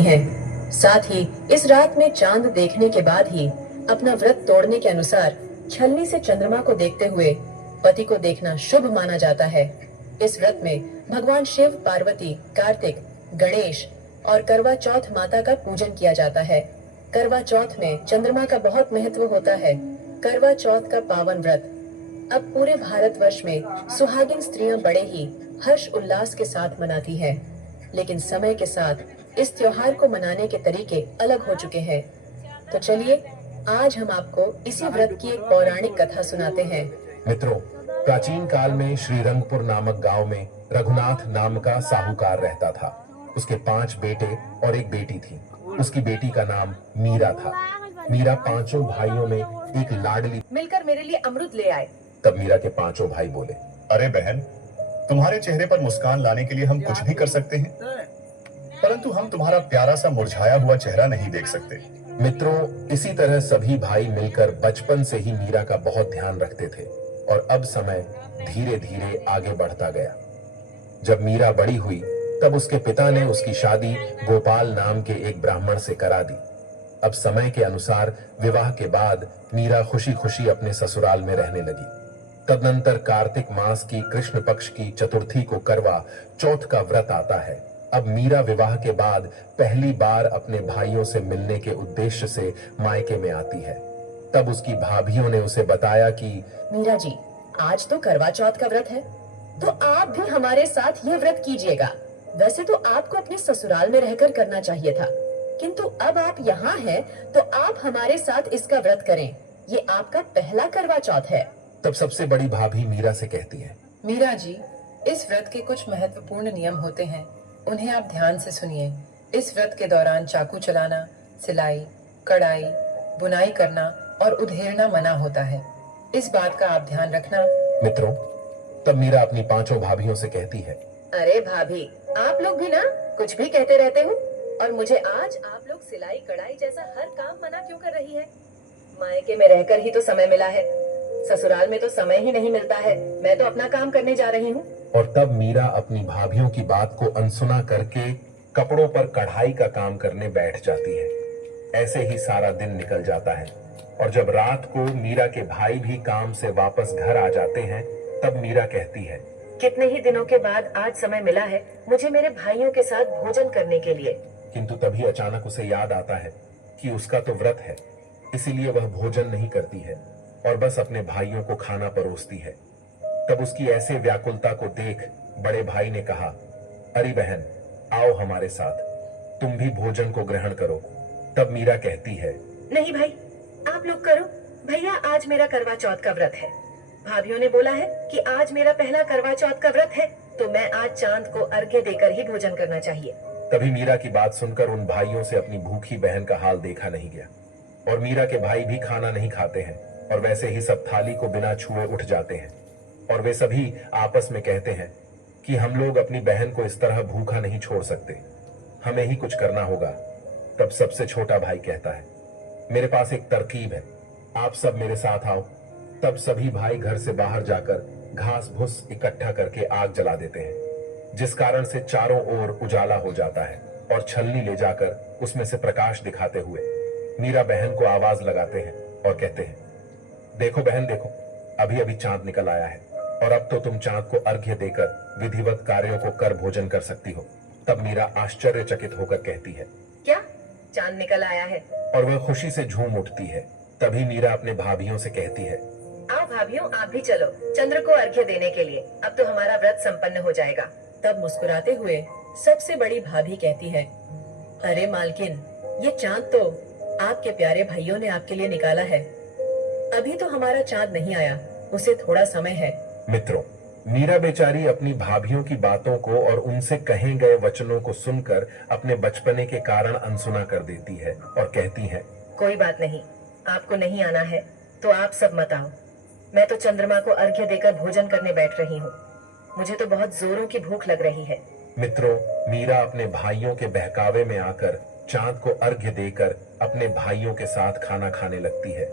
है। साथ ही इस रात में चांद देखने के बाद ही अपना व्रत तोड़ने के अनुसार छलनी से चंद्रमा को देखते हुए पति को देखना शुभ माना जाता है। इस व्रत में भगवान शिव, पार्वती, कार्तिक, गणेश और करवा चौथ माता का पूजन किया जाता है। करवा चौथ में चंद्रमा का बहुत महत्व होता है। करवा चौथ का पावन व्रत अब पूरे भारतवर्ष में सुहागिन स्त्रियां बड़े ही हर्ष उल्लास के साथ मनाती हैं। लेकिन समय के साथ इस त्योहार को मनाने के तरीके अलग हो चुके हैं। तो चलिए आज हम आपको इसी व्रत की एक पौराणिक कथा सुनाते हैं। मित्रों, प्राचीन काल में श्रीरंगपुर नामक गांव में रघुनाथ नाम का साहूकार रहता था। उसके 5 बेटे और एक बेटी थी। उसकी बेटी का नाम मीरा था। मीरा 5 भाइयों में एक लाडली। मिलकर मेरे लिए अमृत ले आए। तब मीरा के 5 भाई बोले, अरे बहन, तुम्हारे चेहरे पर मुस्कान लाने के लिए हम कुछ भी कर सकते हैं, परंतु हम तुम्हारा प्यारा सा मुरझाया हुआ चेहरा नहीं देख सकते। मित्रों, इसी तरह सभी भाई मिलकर बचपन से ही मीरा का बहुत ध्यान रखते थे और अब समय धीरे धीरे आगे बढ़ता गया। जब मीरा बड़ी हुई तब उसके पिता ने उसकी शादी गोपाल नाम के एक ब्राह्मण से करा दी। अब समय के अनुसार विवाह के बाद मीरा खुशी खुशी अपने ससुराल में रहने लगी। तदनंतर कार्तिक मास की कृष्ण पक्ष की चतुर्थी को करवा चौथ का व्रत आता है। अब मीरा विवाह के बाद पहली बार अपने भाइयों से मिलने के उद्देश्य से मायके में आती है। तब उसकी भाभियों ने उसे बताया कि मीरा जी, आज तो करवा चौथ का व्रत है, तो आप भी हमारे साथ ये व्रत कीजिएगा। वैसे तो आपको अपने ससुराल में रहकर करना चाहिए था, किंतु अब आप यहाँ हैं, तो आप हमारे साथ इसका व्रत करें। ये आपका पहला करवा चौथ है। तब सबसे बड़ी भाभी मीरा से कहती है, मीरा जी, इस व्रत के कुछ महत्वपूर्ण नियम होते हैं, उन्हें आप ध्यान से सुनिए। इस व्रत के दौरान चाकू चलाना, सिलाई, कढ़ाई, बुनाई करना और उधेड़ना मना होता है। इस बात का आप ध्यान रखना। मित्रों, तब मीरा अपनी 5 भाभियों से कहती है, अरे भाभी, आप लोग भी ना कुछ भी कहते रहते हो, और मुझे आज आप लोग सिलाई कढ़ाई जैसा हर काम मना क्यों कर रही है? मायके में रहकर ही तो समय मिला है, ससुराल में तो समय ही नहीं मिलता है। मैं तो अपना काम करने जा रही हूँ। और तब मीरा अपनी भाभियों की बात को अनसुना करके कपड़ों पर कढ़ाई का काम करने बैठ जाती है। ऐसे ही सारा दिन निकल जाता है और जब रात को मीरा के भाई भी काम से वापस घर आ जाते हैं, तब मीरा कहती है, कितने ही दिनों के बाद आज समय मिला है मुझे मेरे भाइयों के साथ भोजन करने के लिए। किंतु तभी अचानक उसे याद आता है कि उसका तो व्रत है, इसीलिए वह भोजन नहीं करती है और बस अपने भाइयों को खाना परोसती है। तब उसकी ऐसे व्याकुलता को देख बड़े भाई ने कहा, अरे बहन, आओ हमारे साथ, तुम भी भोजन को ग्रहण करो। तब मीरा कहती है, नहीं भाई, आप लोग करो। भैया, आज मेरा करवा चौथ का व्रत है। भाभियों ने बोला है कि आज मेरा पहला करवा चौथ का व्रत है, तो मैं आज चांद को अर्घ्य देकर ही भोजन करना चाहिए। तभी मीरा की बात सुनकर उन भाइयों से अपनी भूखी बहन का हाल देखा नहीं गया और मीरा के भाई भी खाना नहीं खाते हैं और वैसे ही सब थाली को बिना छुए उठ जाते हैं और वे सभी आपस में कहते हैं कि हम लोग अपनी बहन को इस तरह भूखा नहीं छोड़ सकते, हमें ही कुछ करना होगा। तब सबसे छोटा भाई कहता है, मेरे पास एक तरकीब है, आप सब मेरे साथ आओ। तब सभी भाई घर से बाहर जाकर घास भूस इकट्ठा करके आग जला देते हैं, जिस कारण से चारों ओर उजाला हो जाता है और छलनी ले जाकर उसमें से प्रकाश दिखाते हुए मीरा बहन को आवाज लगाते हैं और कहते हैं, देखो बहन देखो, अभी अभी चांद निकल आया है और अब तो तुम चांद को अर्घ्य देकर विधिवत कार्यों को कर भोजन कर सकती हो। तब मीरा आश्चर्यचकित होकर कहती है, क्या चांद निकल आया है? और वह खुशी से झूम उठती है। तभी मीरा अपने भाभियों से कहती है, आओ भाभियों, आप भी चलो चंद्र को अर्घ्य देने के लिए, अब तो हमारा व्रत संपन्न हो जाएगा। तब मुस्कुराते हुए सबसे बड़ी भाभी कहती है, अरे मालकिन, ये चांद तो आपके प्यारे भाइयों ने आपके लिए निकाला है, अभी तो हमारा चांद नहीं आया, उसे थोड़ा समय है। मित्रों, मीरा बेचारी अपनी भाभियों की बातों को और उनसे कहे गए वचनों को सुनकर अपने बचपने के कारण अनसुना कर देती है और कहती है, कोई बात नहीं, आपको नहीं आना है तो आप सब मत आओ, मैं तो चंद्रमा को अर्घ्य देकर भोजन करने बैठ रही हूँ, मुझे तो बहुत जोरों की भूख लग रही है। मित्रों, मीरा अपने भाइयों के बहकावे में आकर चांद को अर्घ्य देकर अपने भाइयों के साथ खाना खाने लगती है।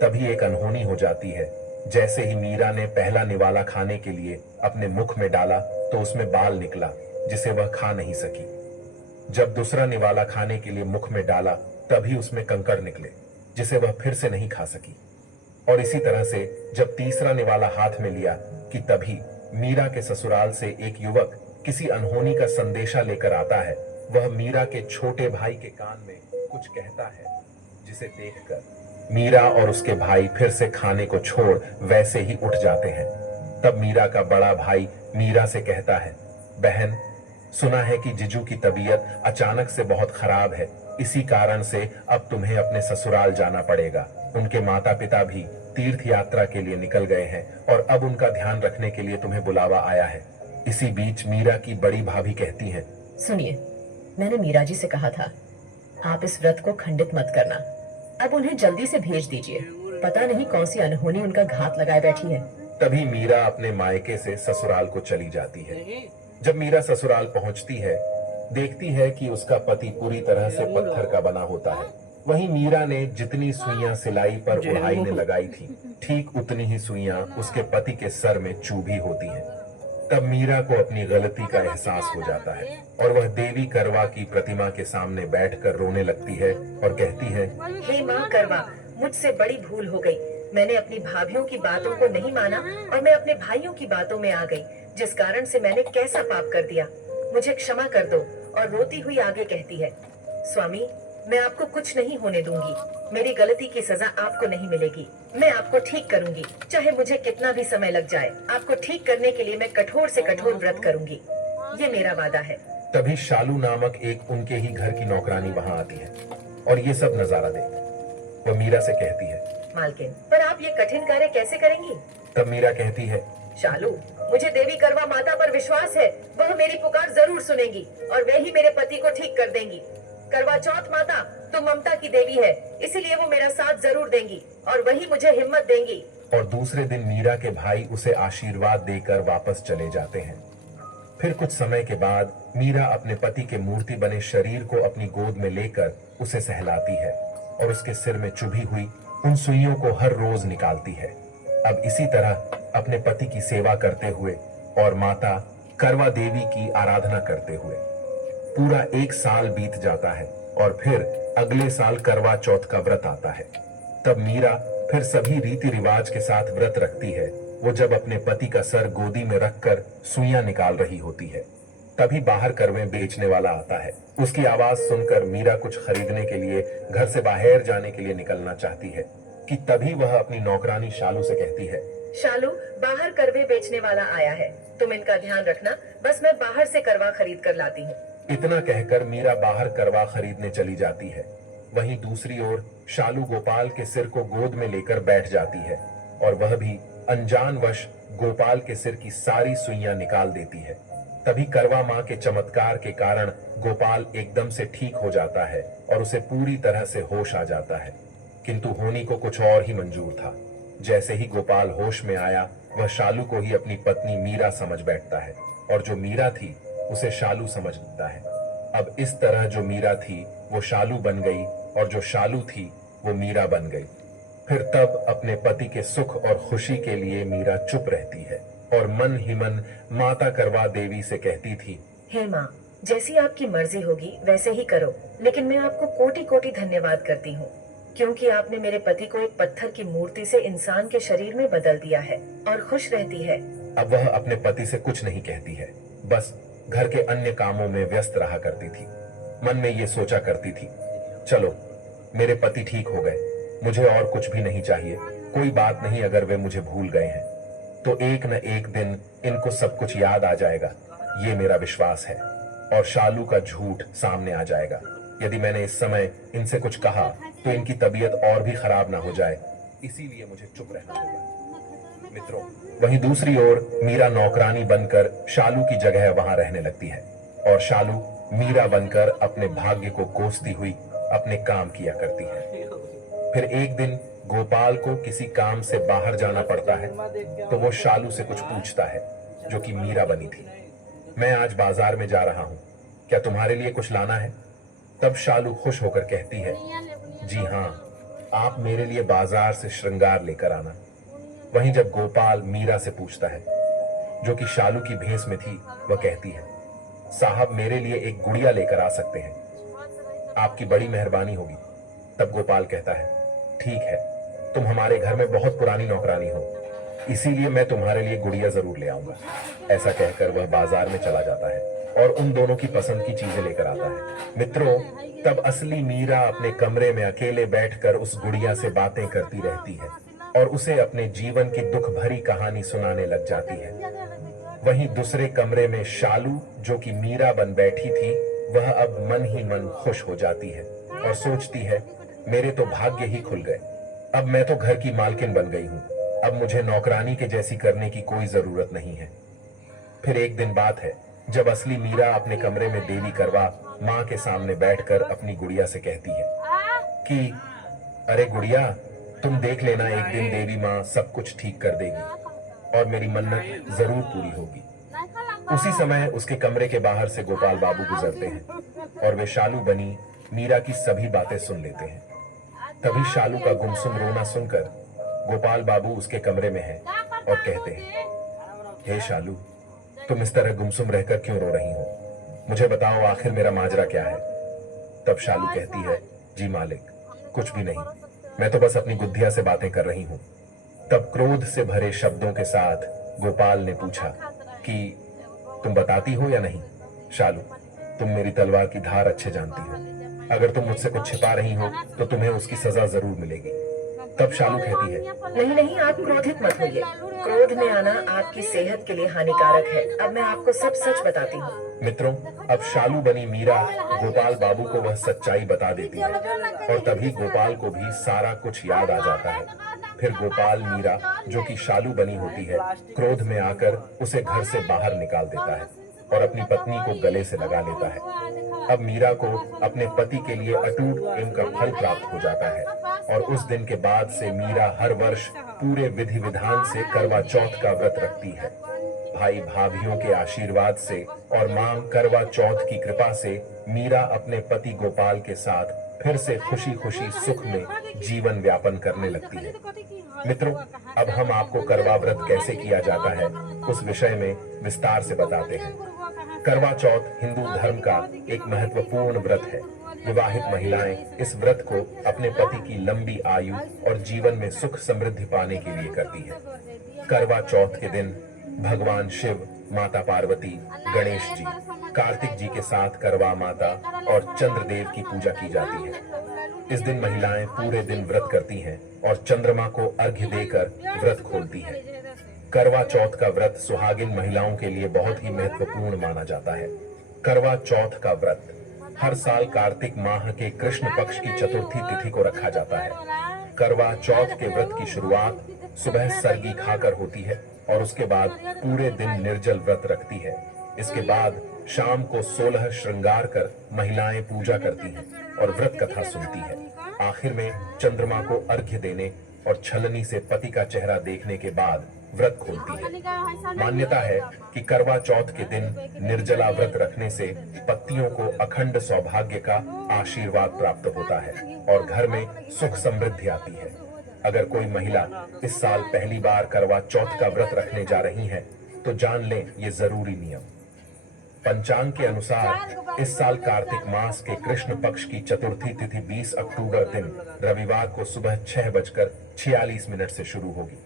तभी एक अनहोनी हो जाती है। जैसे ही मीरा ने पहला निवाला खाने के लिए अपने मुख में डाला तो उसमें बाल निकला, जिसे वह खा नहीं सकी। जब दूसरा निवाला खाने के लिए मुख में डाला तभी उसमें कंकड़ निकले, जिसे वह फिर से नहीं खा सकी। और इसी तरह से जब तीसरा निवाला हाथ में लिया कि तभी मीरा के ससुराल से एक युवक किसी अनहोनी का संदेशा लेकर आता है। वह मीरा के छोटे भाई के कान में कुछ कहता है, जिसे देखकर मीरा और उसके भाई फिर से खाने को छोड़ वैसे ही उठ जाते हैं। तब मीरा का बड़ा भाई मीरा से कहता है, बहन, सुना है कि जीजू की तबीयत अचानक से बहुत खराब है, इसी कारण से अब तुम्हें अपने ससुराल जाना पड़ेगा। उनके माता पिता भी तीर्थ यात्रा के लिए निकल गए हैं और अब उनका ध्यान रखने के लिए तुम्हें बुलावा आया है। इसी बीच मीरा की बड़ी भाभी कहती हैं, सुनिए, मैंने मीरा जी से कहा था आप इस व्रत को खंडित मत करना। अब उन्हें जल्दी से भेज दीजिए, पता नहीं कौन सी अनहोनी उनका घात लगाए बैठी है। तभी मीरा अपने मायके से ससुराल को चली जाती है। जब मीरा ससुराल पहुंचती है, देखती है कि उसका पति पूरी तरह से पत्थर का बना होता है। वहीं मीरा ने जितनी सुइयां सिलाई पर उड़ाई ने लगाई थी, ठीक उतनी ही सुइयां उसके पति के सर में चुभी होती हैं। तब मीरा को अपनी गलती का एहसास हो जाता है और वह देवी करवा की प्रतिमा के सामने बैठकर रोने लगती है और कहती है, हे माँ करवा, मुझसे बड़ी भूल हो गई। मैंने अपनी भाभीियों की बातों को नहीं माना और मैं अपने भाइयों की बातों में आ गई, जिस कारण से मैंने कैसा पाप कर दिया। मुझे क्षमा कर दो। और रोती हुई आगे कहती है, स्वामी, मैं आपको कुछ नहीं होने दूंगी। मेरी गलती की सजा आपको नहीं मिलेगी। मैं आपको ठीक करूंगी, चाहे मुझे कितना भी समय लग जाए। आपको ठीक करने के लिए मैं कठोर से कठोर व्रत करूंगी, ये मेरा वादा है। तभी शालू नामक एक उनके ही घर की नौकरानी वहां आती है और ये सब नजारा देख वह मीरा से कहती है, मालकिन, पर आप ये कठिन कार्य कैसे करेंगी? तब मीरा कहती है, शालू, मुझे देवी करवा माता पर विश्वास है, वह मेरी पुकार जरूर सुनेगी और वे ही मेरे पति को ठीक कर देंगी। करवा चौथ माता तो ममता की देवी है, इसीलिए वो मेरा साथ जरूर देंगी और वही मुझे हिम्मत देंगी। और दूसरे दिन मीरा के भाई उसे आशीर्वाद देकर वापस चले जाते हैं। फिर कुछ समय के बाद मीरा अपने पति के मूर्ति बने शरीर को अपनी गोद में लेकर उसे सहलाती है और उसके सिर में चुभी हुई उन सुइयों को हर रोज निकालती है। अब इसी तरह अपने पति की सेवा करते हुए और माता करवा देवी की आराधना करते हुए पूरा 1 साल बीत जाता है और फिर अगले साल करवा चौथ का व्रत आता है। तब मीरा फिर सभी रीति रिवाज के साथ व्रत रखती है। वो जब अपने पति का सर गोदी में रखकर सुइयां निकाल रही होती है, तभी बाहर करवे बेचने वाला आता है। उसकी आवाज सुनकर मीरा कुछ खरीदने के लिए घर से बाहर जाने के लिए निकलना चाहती है कि तभी वह अपनी नौकरानी शालू से कहती है, शालू, बाहर करवे बेचने वाला आया है, तुम इनका ध्यान रखना, बस मैं बाहर से करवा खरीद कर लाती हूँ। इतना कहकर मीरा बाहर करवा खरीदने चली जाती है। वहीं दूसरी ओर शालू गोपाल के सिर को गोद में लेकर बैठ जाती है और वह भी अनजानवश गोपाल के सिर की सारी सुइयां निकाल देती है। तभी करवा माँ के चमत्कार के कारण गोपाल एकदम से ठीक हो जाता है और उसे पूरी तरह से होश आ जाता है। किंतु होनी को कुछ और ही मंजूर था। जैसे ही गोपाल होश में आया, वह शालू को ही अपनी पत्नी मीरा समझ बैठता है और जो मीरा थी उसे शालू समझ लेता है। अब इस तरह जो मीरा थी वो शालू बन गई और जो शालू थी वो मीरा बन गई। फिर तब अपने पति के सुख और खुशी के लिए मीरा चुप रहती है और मन ही मन माता करवा देवी से कहती थी, हे माँ, जैसी आपकी मर्जी होगी वैसे ही करो, लेकिन मैं आपको कोटि कोटि धन्यवाद करती हूँ, क्योंकि आपने मेरे पति को एक पत्थर की मूर्ति से इंसान के शरीर में बदल दिया है और खुश रहती है। अब वह अपने पति से कुछ नहीं कहती है, बस घर के अन्य कामों में व्यस्त रहा करती थी। मन में ये सोचा करती थी, चलो मेरे पति ठीक हो गए, मुझे और कुछ भी नहीं चाहिए। कोई बात नहीं अगर वे मुझे भूल गए हैं तो एक न एक दिन इनको सब कुछ याद आ जाएगा, ये मेरा विश्वास है, और शालू का झूठ सामने आ जाएगा। यदि मैंने इस समय इनसे कुछ कहा तो इनकी तबीयत और भी खराब ना हो जाए, इसीलिए मुझे चुप रहना होगा। मित्रों, वहीं दूसरी ओर मीरा नौकरानी बनकर शालू की जगह वहां रहने लगती है और शालू मीरा बनकर अपने भाग्य को कोसती हुई अपने काम किया करती है। फिर एक दिन गोपाल को किसी काम से बाहर जाना पड़ता है तो वो शालू से कुछ पूछता है, जो कि मीरा बनी थी। मैं आज बाजार में जा रहा हूँ, क्या तुम्हारे लिए कुछ लाना है? तब शालू खुश होकर कहती है, जी हाँ, आप मेरे लिए बाजार से श्रृंगार लेकर आना। वहीं जब गोपाल मीरा से पूछता है, जो कि शालू की भेष में थी, वह कहती है, साहब मेरे लिए एक गुड़िया लेकर आ सकते हैं, आपकी बड़ी मेहरबानी होगी। तब गोपाल कहता है, ठीक है, तुम हमारे घर में बहुत पुरानी नौकरानी हो, इसीलिए मैं तुम्हारे लिए गुड़िया जरूर ले आऊंगा। ऐसा कहकर वह बाजार में चला जाता है और उन दोनों की पसंद की चीजें लेकर आता है। मित्रों, तब असली मीरा अपने कमरे में अकेले बैठकर उस गुड़िया से बातें करती रहती है और उसे अपने जीवन की दुख भरी कहानी सुनाने लग जाती है। वहीं दूसरे कमरे में शालू, जो कि मीरा बन बैठी थी, वह अब मन ही मन खुश हो जाती है और सोचती है, मेरे तो भाग्य ही खुल गए, अब मैं तो घर की मालकिन बन गई हूँ, अब मुझे नौकरानी के जैसी करने की कोई जरूरत नहीं है। फिर एक दिन बात है जब असली मीरा अपने कमरे में देवी करवा माँ के सामने बैठकर अपनी गुड़िया से कहती है कि अरे गुड़िया, तुम देख लेना, एक दिन देवी माँ सब कुछ ठीक कर देगी और मेरी मन्नत जरूर पूरी होगी। उसी समय उसके कमरे के बाहर से गोपाल बाबू गुजरते हैं और वे शालू बनी मीरा की सभी बातें सुन लेते हैं। तभी शालू का गुमसुम रोना सुनकर गोपाल बाबू उसके कमरे में हैं और कहते हैं, हे शालू, तुम इस तरह गुमसुम रहकर क्यों रो रही हो? मुझे बताओ, आखिर मेरा माजरा क्या है? तब शालू कहती है, जी मालिक, कुछ भी नहीं, मैं तो बस अपनी गुद्धिया से बातें कर रही हूँ। तब क्रोध से भरे शब्दों के साथ गोपाल ने पूछा कि तुम बताती हो या नहीं? शालू, तुम मेरी तलवार की धार अच्छे जानती हो, अगर तुम मुझसे कुछ छिपा रही हो तो तुम्हें उसकी सजा जरूर मिलेगी। तब शालू कहती है, नहीं नहीं, आप क्रोधित मत होइए, क्रोध में आना आपकी सेहत के लिए हानिकारक है। अब मैं आपको सब सच बताती हूँ। मित्रों, अब शालू बनी मीरा गोपाल बाबू को वह सच्चाई बता देती है और तभी गोपाल को भी सारा कुछ याद आ जाता है। फिर गोपाल मीरा, जो कि शालू बनी होती है, क्रोध में आकर उसे घर से बाहर निकाल देता है और अपनी पत्नी को गले से लगा लेता है। अब मीरा को अपने पति के लिए अटूट प्रेम का फल प्राप्त हो जाता है और उस दिन के बाद से मीरा हर वर्ष पूरे विधि विधान से करवा चौथ का व्रत रखती है। भाई भाभियों के आशीर्वाद से और मां करवा चौथ की कृपा से मीरा अपने पति गोपाल के साथ फिर से खुशी खुशी सुख में जीवन व्यापन करने लगती है। मित्रों, अब हम आपको करवा व्रत कैसे किया जाता है उस विषय में विस्तार से बताते हैं। करवा चौथ हिंदू धर्म का एक महत्वपूर्ण व्रत है। विवाहित महिलाएं इस व्रत को अपने पति की लंबी आयु और जीवन में सुख समृद्धि पाने के लिए करती है। करवा चौथ के दिन भगवान शिव, माता पार्वती, गणेश जी, कार्तिक जी के साथ करवा माता और चंद्रदेव की पूजा की जाती है। इस दिन महिलाएं पूरे दिन व्रत करती हैं और चंद्रमा को अर्घ्य देकर व्रत खोलती हैं। करवा चौथ का व्रत सुहागिन महिलाओं के लिए बहुत ही महत्वपूर्ण माना जाता है। करवा चौथ का व्रत हर साल कार्तिक माह के कृष्ण पक्ष की चतुर्थी तिथि को रखा जाता है। करवा चौथ के व्रत की शुरुआत सुबह सरगी खाकर होती है और उसके बाद पूरे दिन निर्जल व्रत रखती है। इसके बाद शाम को 16 श्रृंगार कर महिलाएं पूजा करती हैं और व्रत कथा सुनती है। आखिर में चंद्रमा को अर्घ्य देने और छलनी से पति का चेहरा देखने के बाद व्रत खोलती है। मान्यता है कि करवा चौथ के दिन निर्जला व्रत रखने से पतियों को अखंड सौभाग्य का आशीर्वाद प्राप्त होता है और घर में सुख समृद्धि आती है। अगर कोई महिला इस साल पहली बार करवा चौथ का व्रत रखने जा रही है तो जान लें ये जरूरी नियम। पंचांग के अनुसार इस साल कार्तिक मास के कृष्ण पक्ष की चतुर्थी तिथि 20 अक्टूबर दिन रविवार को सुबह 6:46 से शुरू होगी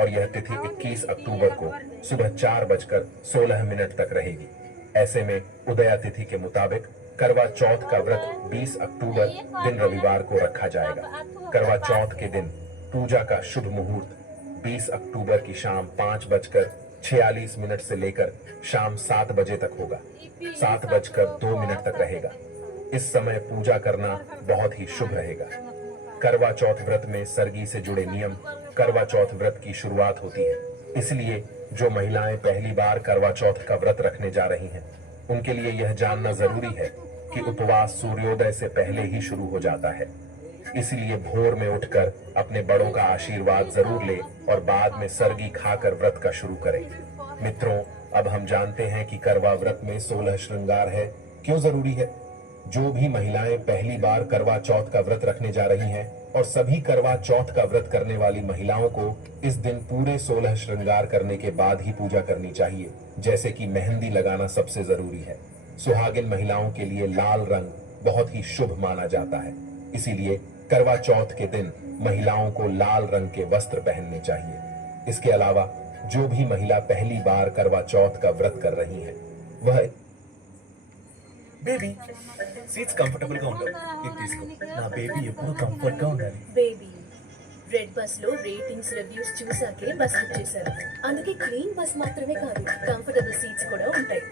और यह तिथि 21 अक्टूबर को सुबह 4:16 तक रहेगी। ऐसे में उदया तिथि के मुताबिक करवा चौथ का व्रत 20 अक्टूबर दिन रविवार को रखा जाएगा। करवा चौथ के दिन पूजा का शुभ मुहूर्त 20 अक्टूबर की शाम 5:46 से लेकर शाम 7 बजे तक होगा। 7:02 तक रहेगा। इस समय पूजा करना बहुत ही शुभ रहेगा। करवा चौथ व्रत में सरगी से जुड़े नियम करवा चौथ व्रत की शुरुआत होती है। इसलिए जो महिलाएं पहली बार करवा चौथ का व्रत रखने जा रही हैं, उनके लिए यह जानना जरूरी है कि उपवास सूर्योदय से पहले ही शुरू हो जाता है। इसलिए भोर में उठकर अपने बड़ों का आशीर्वाद जरूर ले और बाद में सरगी खाकर व्रत का शुरू करें। मित्रों, अब हम जानते हैं कि करवा व्रत में 16 श्रृंगार है। क्यों जरूरी है? जो भी महिलाएं पहली बार करवा चौथ का व्रत रखने जा रही हैं और सभी करवा चौथ का व्रत करने वाली महिलाओं को इस दिन पूरे 16 श्रृंगार करने के बाद ही पूजा करनी चाहिए। जैसे कि मेहंदी लगाना सबसे जरूरी है। सुहागिन महिलाओं के लिए लाल रंग बहुत ही शुभ माना जाता है। इसीलिए करवा चौथ के दिन महिलाओं को लाल रंग के वस्त्र पहनने चाहिए। इसके अलावा जो भी महिला पहली बार करवा चौथ का व्रत कर रही है वह బేబీ సీట్స్ కంఫర్టబుల్ గా ఉండవు ఇది తీసుకో నా బేబీ ఎప్పుడు కంఫర్ట్ గా ఉండాలి బేబీ రెడ్ బస్ లో రేటింగ్స్ రివ్యూస్ చూసాకే బస్ బుక్ చేశారు. అందుకే క్లీన్ బస్ మాత్రమే కాదు కంఫర్టబుల్ సీట్స్ కూడా ఉంటాయి.